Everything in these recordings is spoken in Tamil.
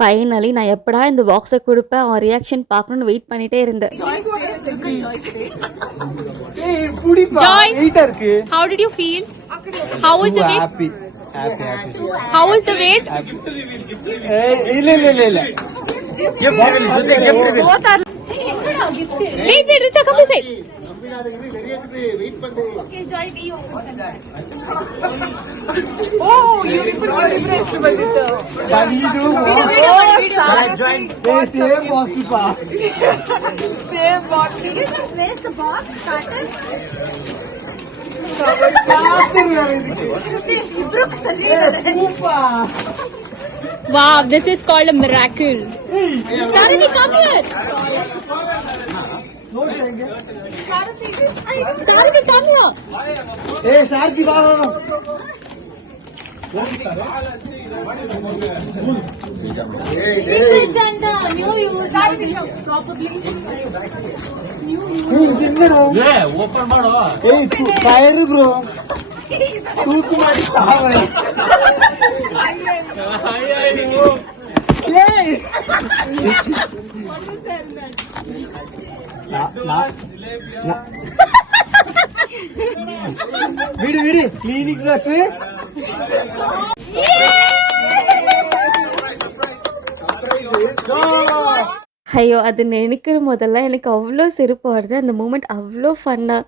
ஃபைனலி நான் எப்படா இந்த பாக்ஸை கொடுப்பேன், அவன் ரியாக்ஷன் பார்க்கணும்னு வெயிட் பண்ணிட்டே இருந்தேன். Joy, how did you feel? How was the weight? Happy. How was the weight? இல்ல. Wait, Richa, come this side. Okay, Joy, be you. Oh, you put different bandita. Same box pa. Same box. Where's the box? Started? Wow, this is called a miracle. Sarati, come here. Sarati, come here. Hey, Sarthi baba. Secrets and new you probably. Open ಮಾಡೋ ಫೈರ್ ಬ್ರೋ ತೂಕು ಮಾಡಿ ತಾವೆ ಬಿಡಿ ಕ್ಲಿನಿಕ್ ಬಸ್ ஐயோ அது நினைக்கிற போதெல்லாம் எனக்கு அவ்வளோ சிரிப்பு வருது. அந்த மூமெண்ட் அவ்வளோ ஃபன்னாக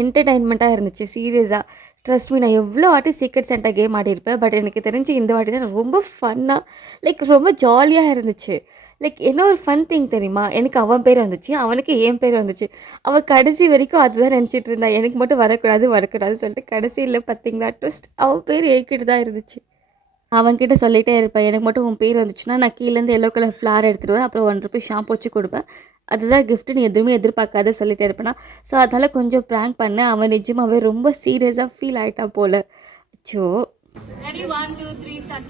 என்டர்டைன்மெண்ட்டாக இருந்துச்சு. சீரியஸாக ட்ரஸ்ட் மீ, நான் எவ்வளோ வாட்டி சீக்ரெட் சென்டா கேம் ஆடிருப்பேன். பட் எனக்கு தெரிஞ்சு இந்த வாட்டி தான் ரொம்ப ஃபன்னாக, லைக் ரொம்ப ஜாலியாக இருந்துச்சு. லைக் என்ன ஒரு ஃபன் திங் தெரியுமா, எனக்கு அவன் பேர் வந்துச்சு, அவனுக்கு என் பேர் வந்துச்சு. அவன் கடைசி வரைக்கும் அதுதான் நினச்சிட்டு இருந்தான், எனக்கு மட்டும் வரக்கூடாது சொல்லிட்டு. கடைசியில் பார்த்தீங்களா ட்விஸ்ட், அவன் பேர் ஏக்கிட்டு தான் இருந்துச்சு. அவன்கிட்ட சொல்லிகிட்டே இருப்பேன், எனக்கு மட்டும் உன் பேர் வந்துச்சுன்னா நான் கீழேருந்து எல்லோ கலர் ஃப்ளார் எடுத்துகிட்டு வரேன், அப்புறம் ₹1 ஷாம்பு வச்சு கொடுப்பேன், அதுதான் கிஃப்ட்டு, நீ எதுவுமே எதிர்பார்க்காத சொல்லிகிட்டே இருப்பேனா. ஸோ அதனால் கொஞ்சம் ப்ராங்க் பண்ணேன். அவன் நிஜமாகவே ரொம்ப சீரியஸாக ஃபீல் ஆகிட்டான் போல். அச்சோ. Ready, 1, 2, 3, start.